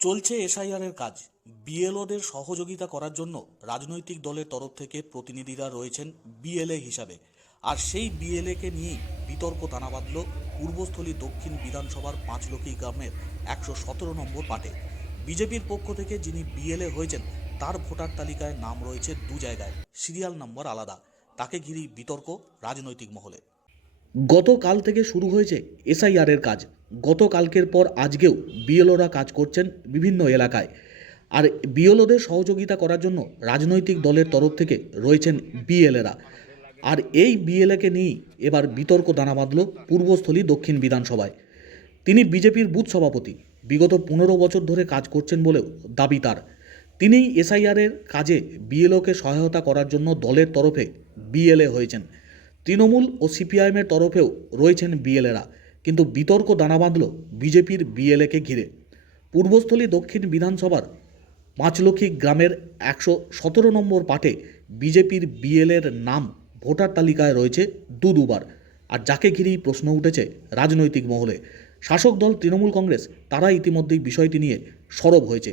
চলছে এসআইআরের কাজ। বিএলওদের সহযোগিতা করার জন্য রাজনৈতিক দলের তরফ থেকে প্রতিনিধিরা রয়েছেন বিএলএ হিসাবে। আর সেই বিএলএকে নিয়েই বিতর্ক দানা বাঁধল পূর্বস্থলী দক্ষিণ বিধানসভার পাঁচলক্ষী গ্রামের একশো সতেরো নম্বর পাটে। বিজেপির পক্ষ থেকে যিনি বিএলএ হয়েছেন, তার ভোটার তালিকায় নাম রয়েছে দু জায়গায়। সিরিয়াল নম্বর আলাদা। তাকে ঘিরেই বিতর্ক রাজনৈতিক মহলে। গতকাল থেকে শুরু হয়েছে এসআইআরের কাজ। গতকালকের পর আজকেও বিএলওরা কাজ করছেন বিভিন্ন এলাকায়। আর বিএলওদের সহযোগিতা করার জন্য রাজনৈতিক দলের তরফ থেকে রয়েছেন বিএলএরা। আর এই বিএলএকে নিয়েই এবার বিতর্ক দানা বাঁধল পূর্বস্থলী দক্ষিণ বিধানসভায়। তিনি বিজেপির বুথ সভাপতি, বিগত পনেরো বছর ধরে কাজ করছেন বলেও দাবি তার। তিনিই এসআইআরের কাজে বিএলওকে সহায়তা করার জন্য দলের তরফে বিএলএ হয়েছেন। তৃণমূল ও সিপিআইএমের তরফেও রয়েছেন বিএলএরা। কিন্তু বিতর্ক দানা বাঁধল বিজেপির বিএলএকে ঘিরে। পূর্বস্থলী দক্ষিণ বিধানসভার পাঁচলক্ষী গ্রামের একশো সতেরো নম্বর পাটে বিজেপির বিএলএর নাম ভোটার তালিকায় রয়েছে দু দুবার। আর যাকে ঘিরেই প্রশ্ন উঠেছে রাজনৈতিক মহলে, শাসক দল তৃণমূল কংগ্রেস তারা ইতিমধ্যেই বিষয়টি নিয়ে সরব হয়েছে।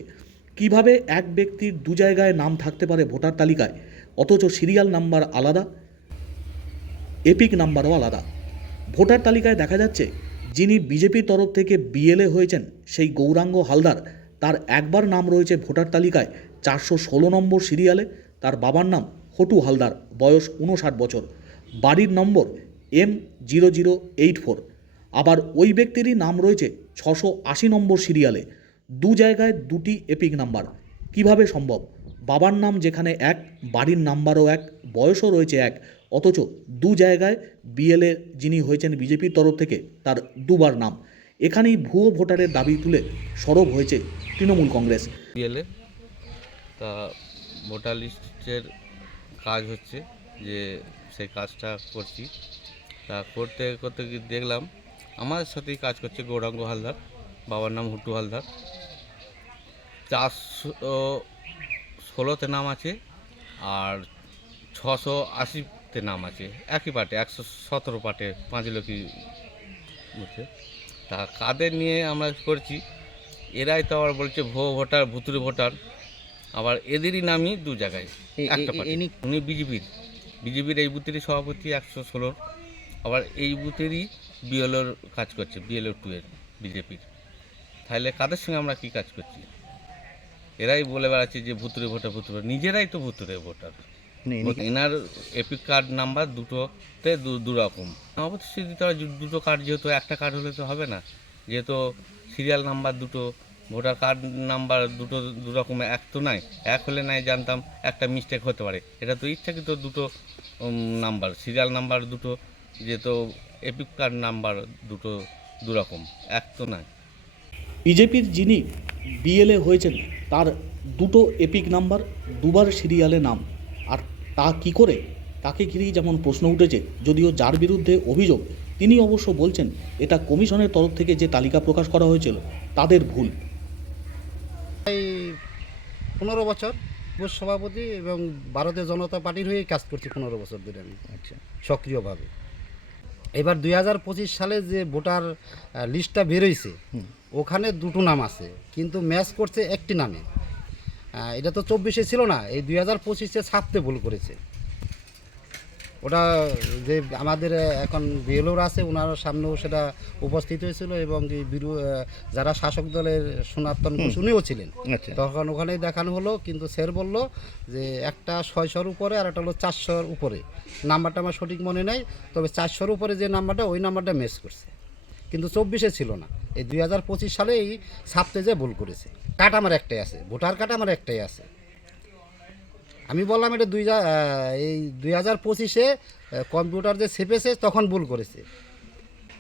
কীভাবে এক ব্যক্তির দু জায়গায় নাম থাকতে পারে ভোটার তালিকায়, অথচ সিরিয়াল নাম্বার আলাদা, এপিক নাম্বারও আলাদা? ভোটার তালিকায় দেখা যাচ্ছে যিনি বিজেপির তরফ থেকে বিএলএ হয়েছেন, সেই গৌরাঙ্গ হালদার। তার একবার নাম রয়েছে ভোটার তালিকায়, চারশো ষোলো নম্বর সিরিয়ালে। তার বাবার নাম হটু হালদার, বয়স উনষাট বছর। বাড়ির number M zero zero eight four. আবার ওই ব্যক্তিরই নাম রয়েছে ছশো আশি নম্বর সিরিয়ালে। দু জায়গায় দুটি এপিক নাম্বার। কীভাবে সম্ভব? বাবার নাম যেখানে এক, বাড়ির নাম্বারও এক, বয়সও রয়েছে এক। অথচ দু জায়গায় বিএলএ যিনি হয়েছেন বিজেপির তরফ থেকে তার দুবার নাম। এখানেই ভুয়ো ভোটারের দাবি তুলে সরব হয়েছে তৃণমূল কংগ্রেস। বিএলএ তা ভোটার লিস্টের কাজ হচ্ছে যে সেই কাজটা করছি। তা করতে করতে দেখলাম আমাদের সাথেই কাজ করছে গৌরাঙ্গ হালদার, বাবার নাম হুটু হালদার। চারশো ষোলোতে নাম আছে আর ছশো আশিতে নাম আছে একই পাটে একশো সতেরো পাটে পাঁচ লক্ষ্মী মধ্যে তা কাদের নিয়ে আমরা করছি এরাই তো আবার বলছে ভো ভোটার ভুতুরে ভোটার আবার এদেরই নামই দু জায়গায় একটা পার্টি। উনি বিজেপির বিজেপির এই বুথেরই সভাপতি একশো ষোলোর আবার এই বুথেরই বিএলওর কাজ করছে বিএলও টু এর বিজেপির তাহলে কাদের সঙ্গে আমরা কি কাজ করছি এরাই বলে বেড়াচ্ছে যে ভুতুরে ভোটার ভুতুরে নিজেরাই তো ভুতুরে ভোটার এনার এপিক কার্ড নাম্বার দুটোতে দু দু রকম। অবশ্যই দিতে হয় দুটো কার্ড যেহেতু একটা কার্ড হলে তো হবে না। যেহেতু সিরিয়াল নাম্বার দুটো ভোটার কার্ড নাম্বার দুটো দু রকম এক তো নাই। এক হলে নাই জানতাম একটা মিস্টেক হতে পারে। এটা তো ইচ্ছাকৃত দুটো নাম্বার সিরিয়াল নাম্বার দুটো যেহেতু এপিক কার্ড নাম্বার দুটো দু রকম এক তো নাই। বিজেপির যিনি বিএলএ হয়েছেন তার দুটো এপিক নাম্বার দুবার সিরিয়ালে নাম। তা কি করে? তাকে ঘিরেই যেমন প্রশ্ন উঠেছে যদিও যার বিরুদ্ধে অভিযোগ তিনি অবশ্য বলছেন এটা কমিশনের তরফ থেকে যে তালিকা প্রকাশ করা হয়েছিল তাদের ভুল। পনেরো বছর বুথ সভাপতি এবং ভারতীয় জনতা পার্টির হয়েই কাজ করছি পনেরো বছর ধরে আমি। আচ্ছা। সক্রিয়ভাবে। এবার দুই হাজার পঁচিশ সালে যে ভোটার লিস্টটা বেরোইছে ওখানে দুটো নাম আছে কিন্তু ম্যাচ করছে একটি নামে। এটা তো চব্বিশে ছিল না এই দুই হাজার পঁচিশে ছাপতে ভুল করেছে। ওটা যে আমাদের এখন বিএলওর আছে ওনার সামনেও সেটা উপস্থিত হয়েছিল এবং বিরু যারা শাসক দলের সনাতন উনিও ছিলেন। আচ্ছা। তখন ওখানেই দেখানো হলো কিন্তু স্যার বলল যে একটা ছয়শোর উপরে আর একটা হলো চারশোর উপরে। নাম্বারটা আমার সঠিক মনে নেই তবে চারশোর উপরে যে নাম্বারটা ওই নাম্বারটা মেস করছে। কিন্তু চব্বিশে ছিল না। এই দুই হাজার পঁচিশ সালেই ছাপতে যে ভুল করেছে কাট আমার একটাই আছে, ভোটার কাট আমার একটাই আছে। আমি বললাম এটা দুই এই দুই হাজার পঁচিশে কম্পিউটার যে ছেপেছে তখন ভুল করেছে।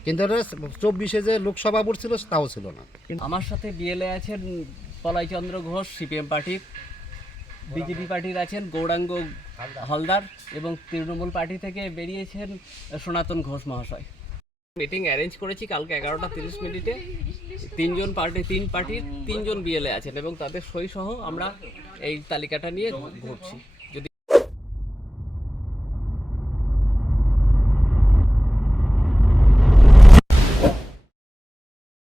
কিন্তু এটা চব্বিশে যে লোকসভা ভোট ছিল তাও ছিল না। আমার সাথে বিএলএ আছেন পলাইচন্দ্র ঘোষ, সিপিএম পার্টির বিজেপি পার্টির আছেন গৌরাঙ্গ হালদার এবং তৃণমূল পার্টি থেকে বেরিয়েছেন সনাতন ঘোষ মহাশয়। মিটিং অ্যারেঞ্জ করেছি কালকে এগারোটা তিরিশ মিনিটে। তিনজন পার্টি, তিন পার্টির তিনজন বিএলএ আছেন এবং তাদের সই সহ আমরা এই তালিকাটা নিয়ে ঘুরছি।